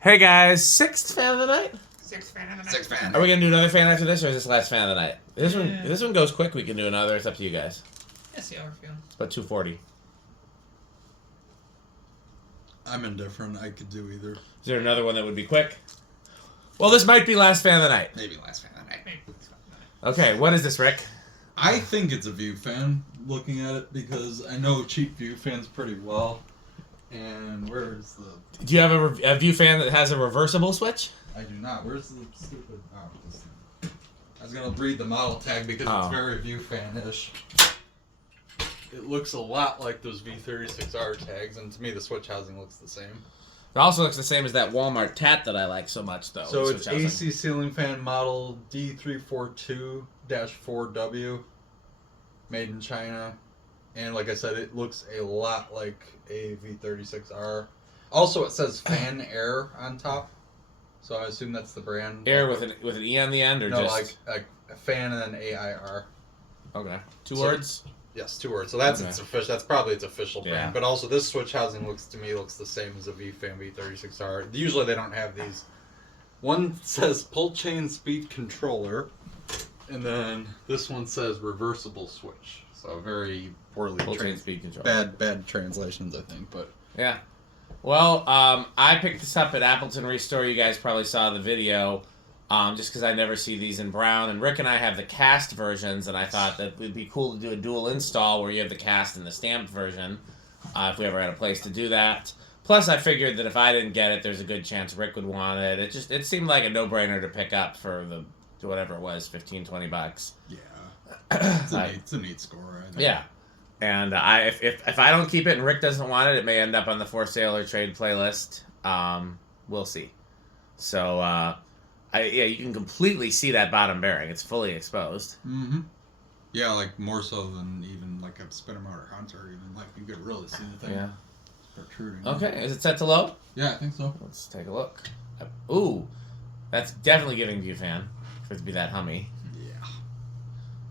Hey guys, sixth fan of the night? Sixth fan of the night. Sixth fan. Are we gonna do another fan after this, or is this last fan of the night? If this one goes quick, we can do another. It's up to you guys. Yeah, see how we're feeling. It's about 2:40. I'm indifferent. I could do either. Is there another one that would be quick? Well, this might be last fan of the night. Maybe last fan of the night. Maybe this one of the night. Okay, what is this, Rick? I think it's a View fan, looking at it, because I know cheap View fans pretty well. And where's the... Do you have a View fan that has a reversible switch? I do not. Where's the stupid... Oh, this thing. I was going to read the model tag because it's very View fan-ish. It looks a lot like those V36R tags, and to me the switch housing looks the same. It also looks the same as that Walmart Tat that I like so much, though. So it's AC ceiling fan model D342-4W, made in China. And like I said, it looks a lot like a V36R. Also, it says Fan Air on top, so I assume that's the brand. Air with an E on the end, or no, just... like a fan and then AIR. Okay. Two words? Yes, 2 words. So that's its official. That's probably its official brand. Yeah. But also, this switch housing looks the same as a V-Fan V36R. Usually, they don't have these. One says pull chain speed controller, and then this one says reversible switch. So very poorly Full chain speed control. bad translations, I think. But Yeah. Well, I picked this up at Appleton Restore. You guys probably saw the video. Just because I never see these in brown. And Rick and I have the cast versions, and I thought that it would be cool to do a dual install where you have the cast and the stamped version, if we ever had a place to do that. Plus, I figured that if I didn't get it, there's a good chance Rick would want it. It seemed like a no-brainer to pick up for whatever it was, $15-20. yeah, it's a neat score. I think. Yeah. And if I don't keep it and Rick doesn't want it, it may end up on the for sale or trade playlist. We'll see. So, you can completely see that bottom bearing. It's fully exposed. Mm-hmm. Yeah, like more so than even like a spinner motor Hunter. Even like you could really see the thing. Yeah. Protruding. Okay, is it set to low? Yeah, I think so. Let's take a look. Ooh, that's definitely giving View fan for it to be that hummy. Yeah.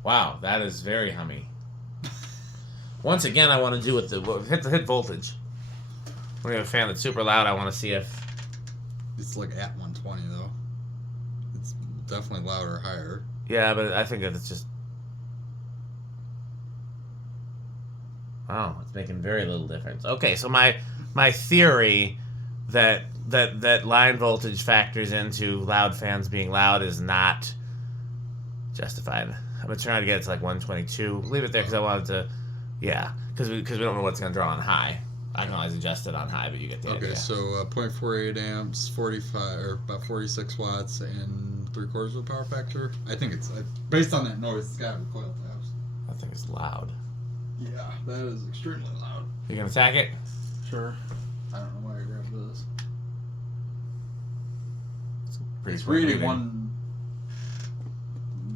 Wow, that is very hummy. Once again, I want to do with the hit voltage. When you have a fan that's super loud, I want to see if It's like at 120 though. It's definitely louder or higher. yeah, but I think it's just wow, it's making very little difference. Okay, so my theory that line voltage factors into loud fans being loud is not justified. I'm gonna try to get it to like 122. Leave it there because I wanted to, because we don't know what's gonna draw on high. I can always adjust it on high, but you get the idea. Okay, so 0.48 amps, 45 or about 46 watts, and 3/4 of a power factor. I think it's based on that noise. It's got recoil tabs. I think it's loud. Yeah, that is extremely loud. You gonna attack it? Sure. I don't know why I grabbed this. Pretty It's quick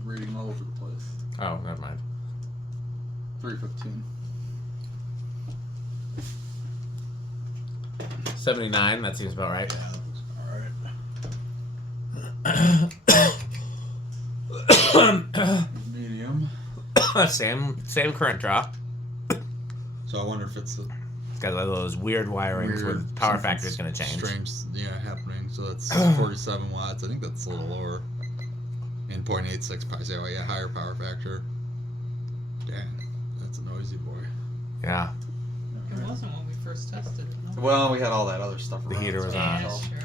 reading all over the place. Oh, never mind. 315. 79. That seems about right. Yeah, that looks alright. Medium. Same current draw. So I wonder if it's It's got those weird wirings where the power factor is going to change. strange, happening. So that's 47 watts. I think that's a little lower. And 0.86 pi. So yeah, higher power factor. Dang, that's a noisy boy. Yeah. It wasn't when we first tested it. No? Well, we had all that other stuff. The heater was Yeah, on. sure.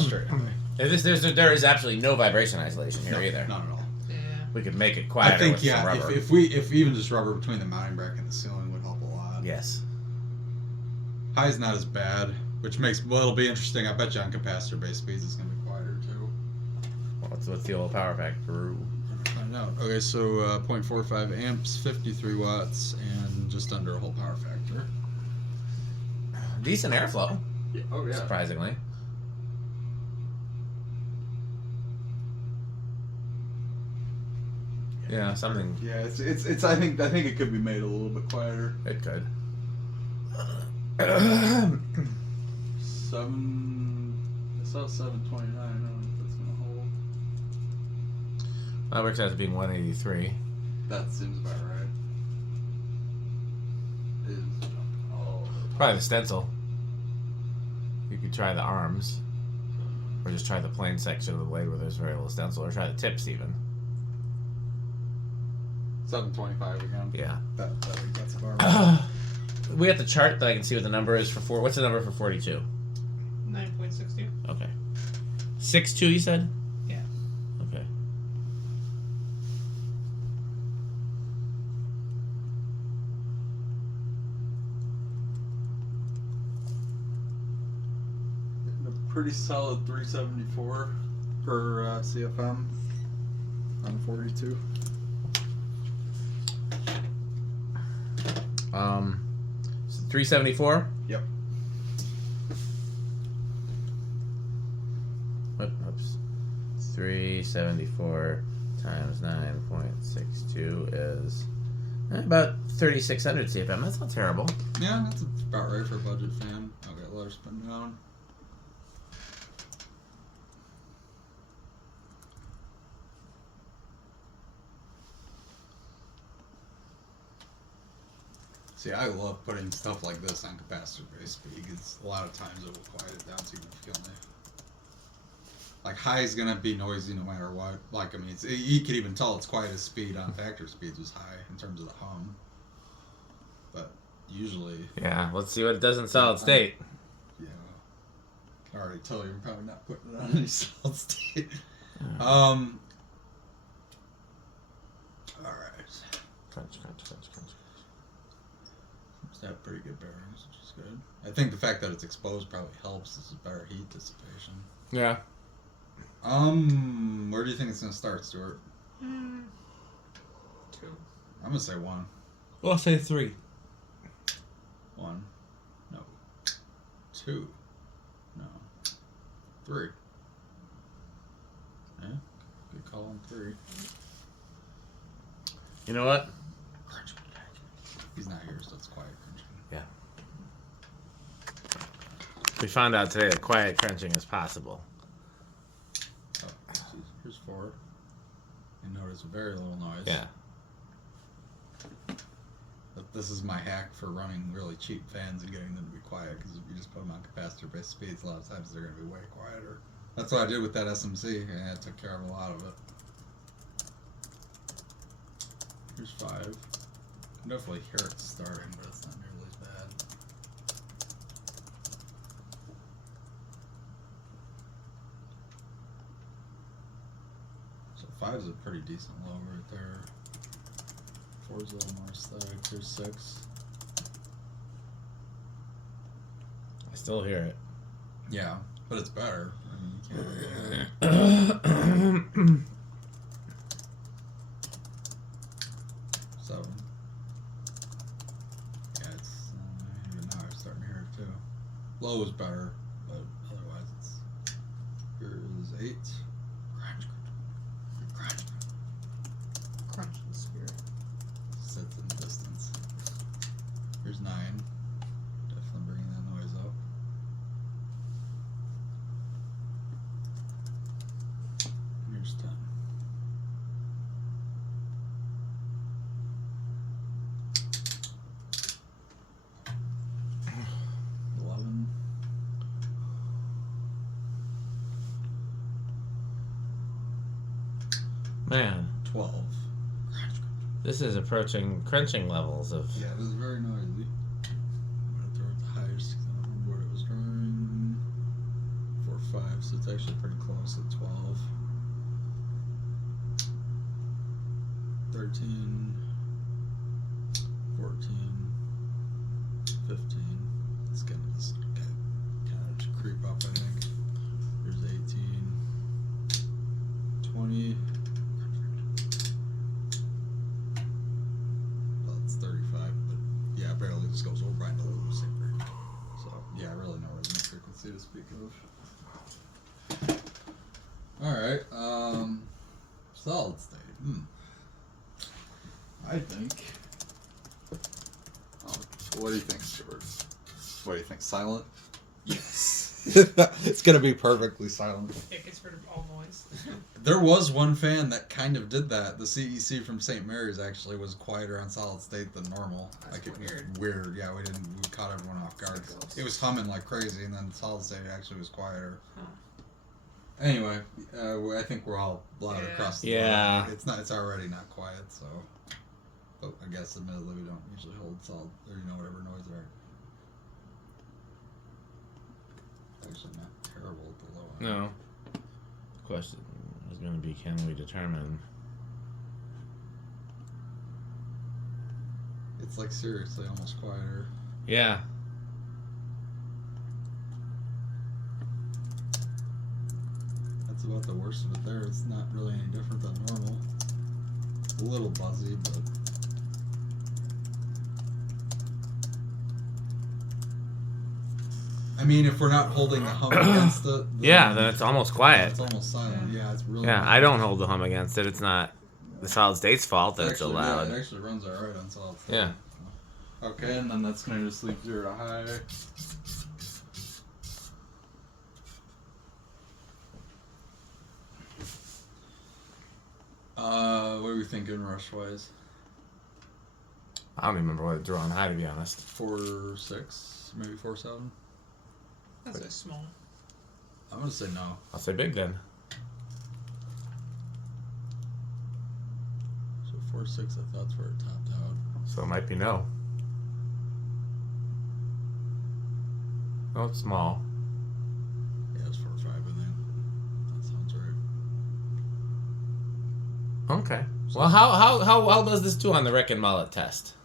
Straight away. There is absolutely no vibration isolation here either. Not at all. Yeah. We could make it quieter I think with some rubber. if even just rubber between the mounting bracket and the ceiling would help a lot. Yes. High's not as bad, which makes it'll be interesting. I bet you on capacitor based speeds it's gonna be quieter too. Well, what's the old power factor? Find out. Okay, so 0.45 amps, 53 watts, and just under a whole power factor. Decent airflow, Yeah. Oh yeah. surprisingly. Yeah, something. Yeah, it's. I think it could be made a little bit quieter. It could. 7. I saw 729. I don't know if that's gonna hold. That works out as being 183. That seems about right. Is Probably the stencil. You could try the arms. Or just try the plain section of the blade where there's very little stencil. Or try the tips even. 725 again. Yeah. That's about right. We have the chart that I can see what the number is for 4. What's the number for 42? 9.62. Okay. 6.2 you said? Yeah. Okay. A pretty solid 374 per CFM on 42. So 374? Yep. Oops. 374 times 9.62 is about 3,600 CFM. That's not terrible. Yeah, that's about right for a budget fan. Okay, let her spin down. See, I love putting stuff like this on capacitor-based speed because a lot of times it will quiet it down significantly. Like, high is gonna be noisy no matter what. Like, I mean, you could even tell its quietest speed on factory speeds was high in terms of the hum. But usually, Yeah, let's see what it does in solid state. yeah, I can already tell you're probably not putting it on any solid state. All right. Crunch. That pretty good bearings, which is good. I think the fact that it's exposed probably helps. This is better heat dissipation. Yeah. Where do you think it's gonna start, Stuart? 2. I'm gonna say 1. Well, I'll say 3. 1. No. 2. No. 3. Yeah. Good call on 3. You know what? He's not here, so it's quiet crunching. Yeah. We found out today that quiet crunching is possible. Oh, here's 4. And notice very little noise. Yeah. But this is my hack for running really cheap fans and getting them to be quiet, because if you just put them on capacitor-based speeds, a lot of times they're going to be way quieter. That's what I did with that SMC, and that took care of a lot of it. Here's 5. You can definitely hear it starting, but it's not nearly as bad. So 5 is a pretty decent low right there. 4 is a little more aesthetic. Here's 6. I still hear it. Yeah, but it's better. I mean, you can't really 7. Yeah, it's even now I'm starting to hear it too. Low is better, but otherwise it's. Here's 8. Crunch. Crunch the spirit. Sits in the distance. Here's 9. Definitely bringing that noise up. Here's 10. Man, 12. this is approaching crunching levels of... Yeah, it was very noisy. I'm gonna throw it the highest because I don't remember what it was drawing. 4, 5, so it's actually pretty close at 12. 13, 14, 15. It's gonna just kind of creep up, I think. Here's 18, 20. Well, it's 35, but yeah, barely just goes over by the loop. So yeah, really no resonant frequency to speak of. Alright, solid state. I think. Oh, what do you think, Stuart? What do you think? Silent? Yes. It's gonna be perfectly silent. It gets rid of all noise. There was one fan that kind of did that. The CEC from St. Mary's actually was quieter on solid state than normal. That's like weird. Weird. Yeah, we caught everyone off guard. It was humming like crazy, and then solid state actually was quieter. Huh. Anyway, I think we're all loud across the Yeah. board. It's already not quiet, so. But I guess admittedly we don't usually hold solid or whatever noise are. Actually, not terrible at the low end. No. Question is going to be, can we determine? It's like seriously almost quieter. Yeah. That's about the worst of it there. It's not really any different than normal. A little buzzy, but. I mean, if we're not holding the hum against it. Yeah, then it's almost quiet. It's almost silent. Yeah, it's really. Yeah, I don't hold the hum against it. It's not the solid state's fault that it's so actually, loud. Yeah, it actually runs alright on solid state. Yeah. Okay, and then that's gonna just leave 0 to high. What are we thinking rush wise? I don't even remember what it drew on high, to be honest. 4.6, maybe 4.7. That's a small. I'm gonna say no. I'll say big then. So 4.6, I thought's where it topped out. So it might be no. Oh, it's small. Yeah, it's 4.5, I think. That sounds right. Okay. Well, how well does this do on the Rick and Mullet test?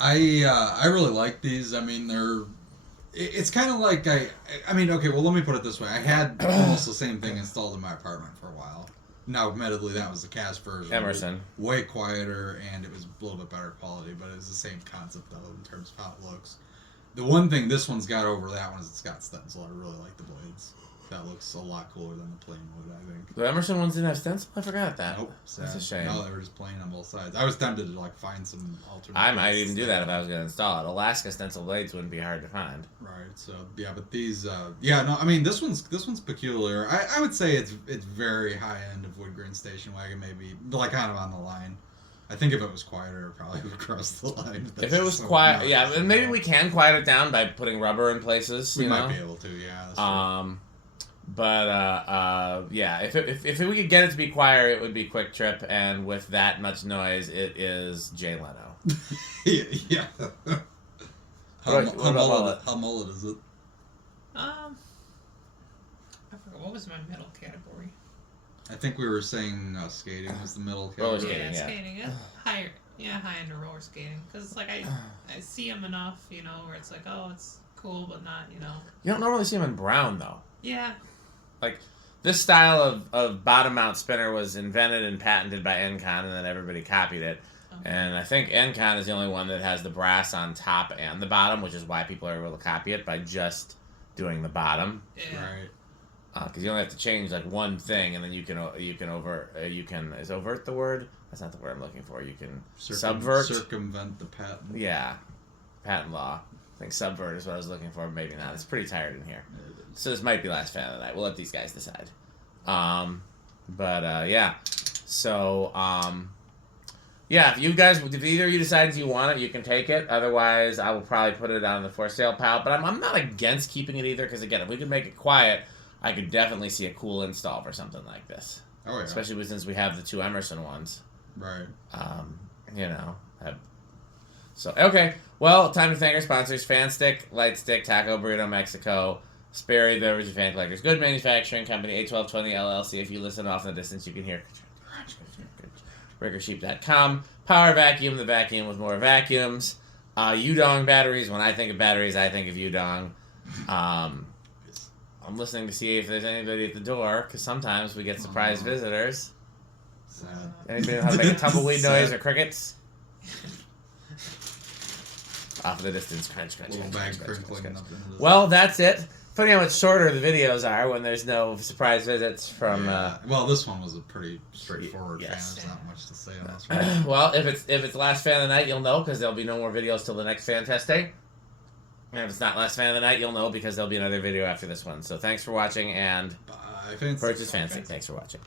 I really like these. I mean, it's kind of like I mean, okay, well, let me put it this way. I had almost the same thing installed in my apartment for a while. Now, admittedly, that was the cast version. Emerson. Way quieter, and it was a little bit better quality, but it was the same concept, though, in terms of how it looks. The one thing this one's got over that one is it's got stencil. I really like the blades. That looks a lot cooler than the plain wood, I think. The Emerson ones didn't have stencil? I forgot that. Nope. That's a shame. No, they were just plain on both sides. I was tempted to like find some alternate. I might even do that if I was going to install it. Alaska stencil blades wouldn't be hard to find. Right. So yeah, but these, yeah, no, I mean this one's peculiar. I would say it's very high end of wood grain station wagon, maybe like kind of on the line. I think if it was quieter, it probably would cross the line. If it was quiet, yeah, and maybe we can quiet it down by putting rubber in places. We you might know? be able to, yeah. That's true. But yeah, if we could get it to be quieter, it would be Quick Trip, and with that much noise, it is Jay Leno. Yeah. How mullet is it? I forgot what was my middle category. I think we were saying skating was the middle Roller category. skating, yeah. Skating. Higher. Yeah, high end roller skating. Because it's like I see them enough, you know, where it's like, oh, it's cool, but not, you know. You don't normally see them in brown though. Yeah. Like, this style of bottom mount spinner was invented and patented by Encon, and then everybody copied it. Okay. And I think Encon is the only one that has the brass on top and the bottom, which is why people are able to copy it by just doing the bottom. Yeah. Right. Because you only have to change like one thing, and then you can is overt the word? That's not the word I'm looking for. You can subvert. Circumvent the patent. Yeah, patent law. I think subvert is what I was looking for. Maybe not. It's pretty tired in here. So this might be last fan of the night. We'll let these guys decide. Yeah. So, yeah, if either of you decides you want it, you can take it. Otherwise, I will probably put it on the for sale pile. But I'm not against keeping it either, because again, if we could make it quiet, I could definitely see a cool install for something like this. Oh yeah. Especially since we have the 2 Emerson ones. Right. You know. So, okay. Well, time to thank our sponsors: Fan Stick, Light Stick, Taco Burrito Mexico, Sperry Beverage and Fan Collectors, Good Manufacturing Company, 81220 LLC. If you listen off in the distance, you can hear RiggerSheep.com, Power Vacuum, the vacuum with more vacuums, Udong batteries. When I think of batteries, I think of Udong. I'm listening to see if there's anybody at the door, because sometimes we get surprise visitors. Sad. Anybody know how to make a tumbleweed noise or crickets? Off in the distance, crunch, crunch, Little crunch, bag crunch, crunch, crinkling crunch. up into the Well, that's it. Funny how much shorter the videos are when there's no surprise visits from. Yeah. Well, this one was a pretty straightforward yes. fan. There's not much to say on this one. Well, if it's last fan of the night, you'll know, because there'll be no more videos till the next fan test day. And if it's not last fan of the night, you'll know because there'll be another video after this one. So thanks for watching, and Bye, Fancy. purchase Fancy. Thanks for watching.